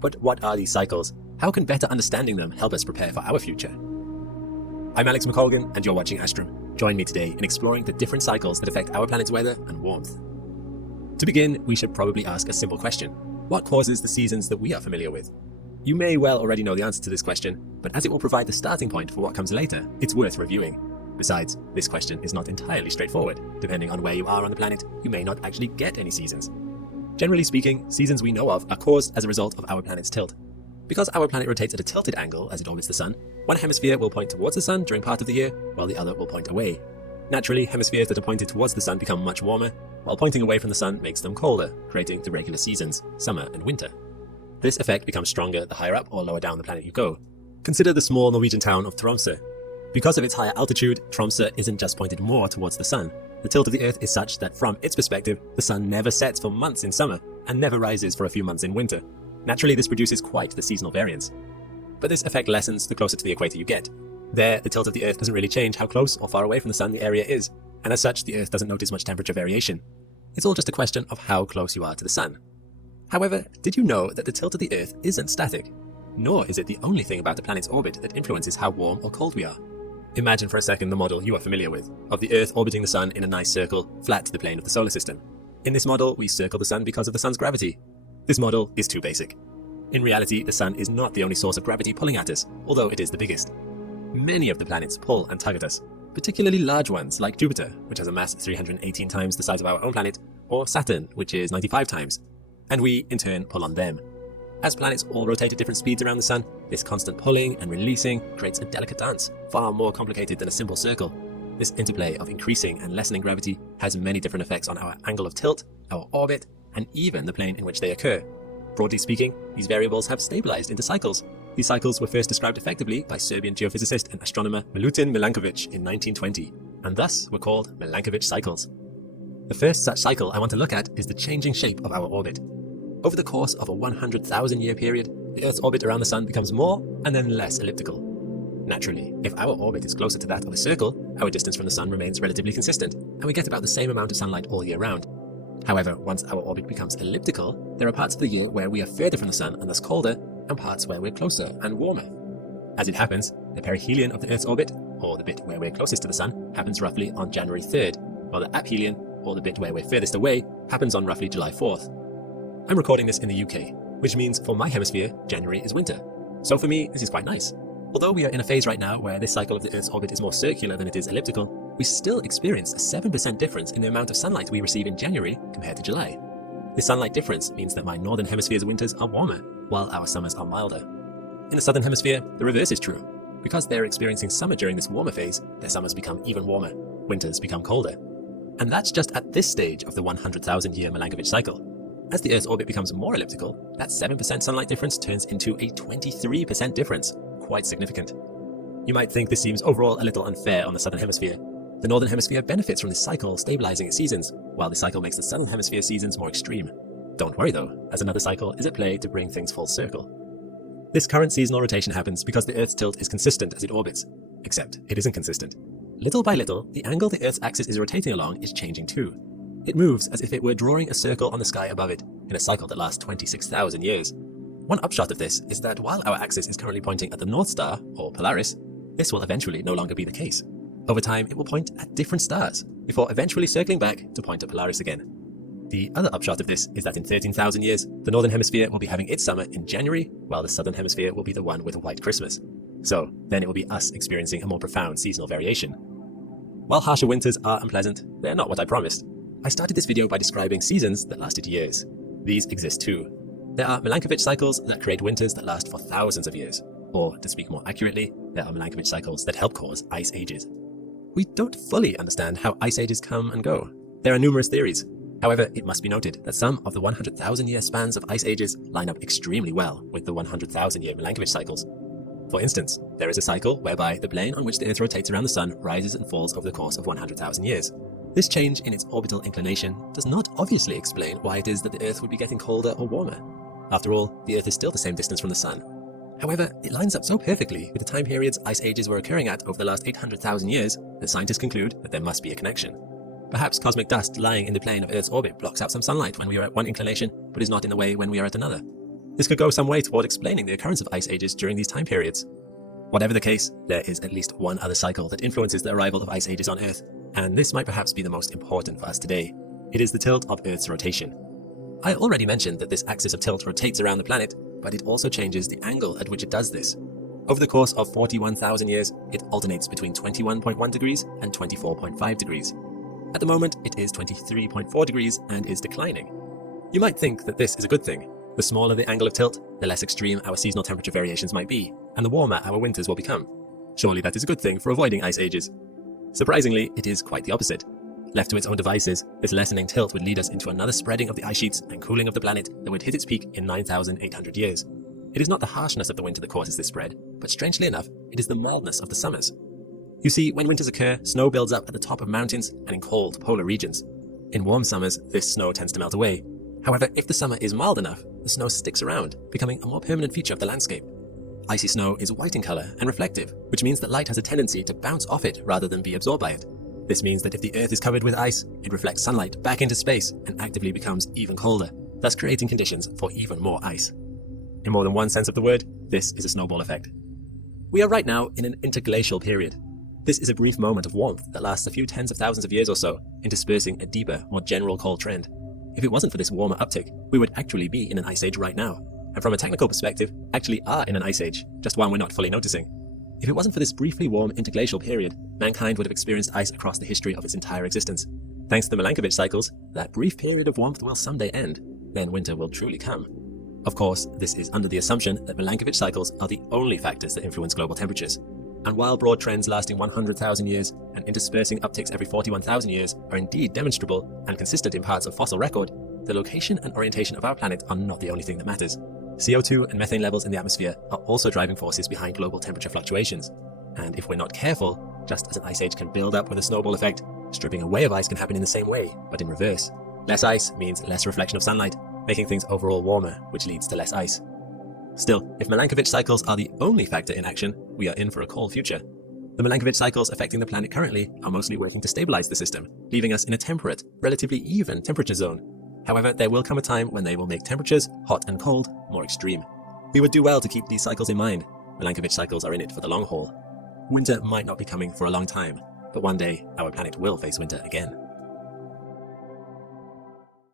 But what are these cycles? How can better understanding them help us prepare for our future? I'm Alex McColgan, and you're watching Astrum. Join me today in exploring the different cycles that affect our planet's weather and warmth. To begin, we should probably ask a simple question. What causes the seasons that we are familiar with? You may well already know the answer to this question, but as it will provide the starting point for what comes later, it's worth reviewing. Besides, this question is not entirely straightforward. Depending on where you are on the planet, you may not actually get any seasons. Generally speaking, seasons we know of are caused as a result of our planet's tilt. Because our planet rotates at a tilted angle as it orbits the sun, one hemisphere will point towards the sun during part of the year, while the other will point away. Naturally, hemispheres that are pointed towards the sun become much warmer, while pointing away from the sun makes them colder, creating the regular seasons, summer and winter. This effect becomes stronger the higher up or lower down the planet you go. Consider the small Norwegian town of Tromsø. Because of its higher altitude, Tromsø isn't just pointed more towards the sun. The tilt of the Earth is such that from its perspective, the sun never sets for months in summer and never rises for a few months in winter. Naturally, this produces quite the seasonal variance. But this effect lessens the closer to the equator you get. There, the tilt of the Earth doesn't really change how close or far away from the sun the area is, and as such, the Earth doesn't notice much temperature variation. It's all just a question of how close you are to the sun. However, did you know that the tilt of the Earth isn't static? Nor is it the only thing about the planet's orbit that influences how warm or cold we are. Imagine for a second the model you are familiar with, of the Earth orbiting the sun in a nice circle, flat to the plane of the solar system. In this model, we circle the sun because of the sun's gravity. This model is too basic. In reality, the sun is not the only source of gravity pulling at us, although it is the biggest. Many of the planets pull and tug at us, particularly large ones like Jupiter, which has a mass 318 times the size of our own planet, or Saturn, which is 95 times. And we, in turn, pull on them. As planets all rotate at different speeds around the sun, this constant pulling and releasing creates a delicate dance, far more complicated than a simple circle. This interplay of increasing and lessening gravity has many different effects on our angle of tilt, our orbit, and even the plane in which they occur. Broadly speaking, these variables have stabilized into cycles. These cycles were first described effectively by Serbian geophysicist and astronomer Milutin Milankovic in 1920, and thus were called Milankovic cycles. The first such cycle I want to look at is the changing shape of our orbit. Over the course of a 100,000-year period, the Earth's orbit around the sun becomes more and then less elliptical. Naturally, if our orbit is closer to that of a circle, our distance from the sun remains relatively consistent, and we get about the same amount of sunlight all year round. However, once our orbit becomes elliptical, there are parts of the year where we are further from the sun and thus colder, and parts where we're closer and warmer. As it happens, the perihelion of the Earth's orbit, or the bit where we're closest to the sun, happens roughly on January 3rd, while the aphelion, or the bit where we're furthest away, happens on roughly July 4th. I'm recording this in the UK, which means for my hemisphere, January is winter. So for me, this is quite nice. Although we are in a phase right now where this cycle of the Earth's orbit is more circular than it is elliptical, we still experience a 7% difference in the amount of sunlight we receive in January compared to July. This sunlight difference means that my northern hemisphere's winters are warmer, while our summers are milder. In the southern hemisphere, the reverse is true. Because they're experiencing summer during this warmer phase, their summers become even warmer, winters become colder. And that's just at this stage of the 100,000-year Milankovic cycle. As the Earth's orbit becomes more elliptical, that 7% sunlight difference turns into a 23% difference, quite significant. You might think this seems overall a little unfair on the southern hemisphere. The northern hemisphere benefits from this cycle stabilizing its seasons, while the cycle makes the southern hemisphere seasons more extreme. Don't worry though, as another cycle is at play to bring things full circle. This current seasonal rotation happens because the Earth's tilt is consistent as it orbits, except it isn't consistent. Little by little, the angle the Earth's axis is rotating along is changing too. It moves as if it were drawing a circle on the sky above it, in a cycle that lasts 26,000 years. One upshot of this is that while our axis is currently pointing at the North Star, or Polaris, this will eventually no longer be the case. Over time, it will point at different stars, before eventually circling back to point at Polaris again. The other upshot of this is that in 13,000 years, the Northern Hemisphere will be having its summer in January, while the Southern Hemisphere will be the one with a white Christmas. So, then it will be us experiencing a more profound seasonal variation. While harsher winters are unpleasant, they're not what I promised. I started this video by describing seasons that lasted years. These exist too. There are Milankovic cycles that create winters that last for thousands of years. Or, to speak more accurately, there are Milankovic cycles that help cause ice ages. We don't fully understand how ice ages come and go. There are numerous theories. However, it must be noted that some of the 100,000-year spans of ice ages line up extremely well with the 100,000-year Milankovic cycles. For instance, there is a cycle whereby the plane on which the Earth rotates around the Sun rises and falls over the course of 100,000 years. This change in its orbital inclination does not obviously explain why it is that the Earth would be getting colder or warmer. After all, the Earth is still the same distance from the Sun. However, it lines up so perfectly with the time periods ice ages were occurring at over the last 800,000 years that scientists conclude that there must be a connection. Perhaps cosmic dust lying in the plane of Earth's orbit blocks out some sunlight when we are at one inclination, but is not in the way when we are at another. This could go some way toward explaining the occurrence of ice ages during these time periods. Whatever the case, there is at least one other cycle that influences the arrival of ice ages on Earth, and this might perhaps be the most important for us today. It is the tilt of Earth's rotation. I already mentioned that this axis of tilt rotates around the planet, but it also changes the angle at which it does this. Over the course of 41,000 years, it alternates between 21.1 degrees and 24.5 degrees. At the moment, it is 23.4 degrees and is declining. You might think that this is a good thing. The smaller the angle of tilt, the less extreme our seasonal temperature variations might be, and the warmer our winters will become. Surely that is a good thing for avoiding ice ages. Surprisingly, it is quite the opposite. Left to its own devices, this lessening tilt would lead us into another spreading of the ice sheets and cooling of the planet that would hit its peak in 9,800 years. It is not the harshness of the winter that causes this spread, but strangely enough, it is the mildness of the summers. You see, when winters occur, snow builds up at the top of mountains and in cold polar regions. In warm summers, this snow tends to melt away. However, if the summer is mild enough, the snow sticks around, becoming a more permanent feature of the landscape. Icy snow is white in color and reflective, which means that light has a tendency to bounce off it rather than be absorbed by it. This means that if the Earth is covered with ice, it reflects sunlight back into space and actively becomes even colder, thus creating conditions for even more ice. In more than one sense of the word, this is a snowball effect. We are right now in an interglacial period. This is a brief moment of warmth that lasts a few tens of thousands of years or so, interspersing a deeper, more general cold trend. If it wasn't for this warmer uptick, we would actually be in an ice age right now, and from a technical perspective, actually are in an ice age, just one we're not fully noticing. If it wasn't for this briefly warm interglacial period, mankind would have experienced ice across the history of its entire existence. Thanks to the Milankovitch cycles, that brief period of warmth will someday end, then winter will truly come. Of course, this is under the assumption that Milankovitch cycles are the only factors that influence global temperatures. And while broad trends lasting 100,000 years and interspersing upticks every 41,000 years are indeed demonstrable and consistent in parts of fossil record, the location and orientation of our planet are not the only thing that matters. CO2 and methane levels in the atmosphere are also driving forces behind global temperature fluctuations. And if we're not careful, just as an ice age can build up with a snowball effect, stripping away of ice can happen in the same way, but in reverse. Less ice means less reflection of sunlight, making things overall warmer, which leads to less ice. Still, if Milankovitch cycles are the only factor in action, we are in for a cold future. The Milankovitch cycles affecting the planet currently are mostly working to stabilize the system, leaving us in a temperate, relatively even temperature zone. However, there will come a time when they will make temperatures, hot and cold, more extreme. We would do well to keep these cycles in mind. Milankovitch cycles are in it for the long haul. Winter might not be coming for a long time, but one day our planet will face winter again.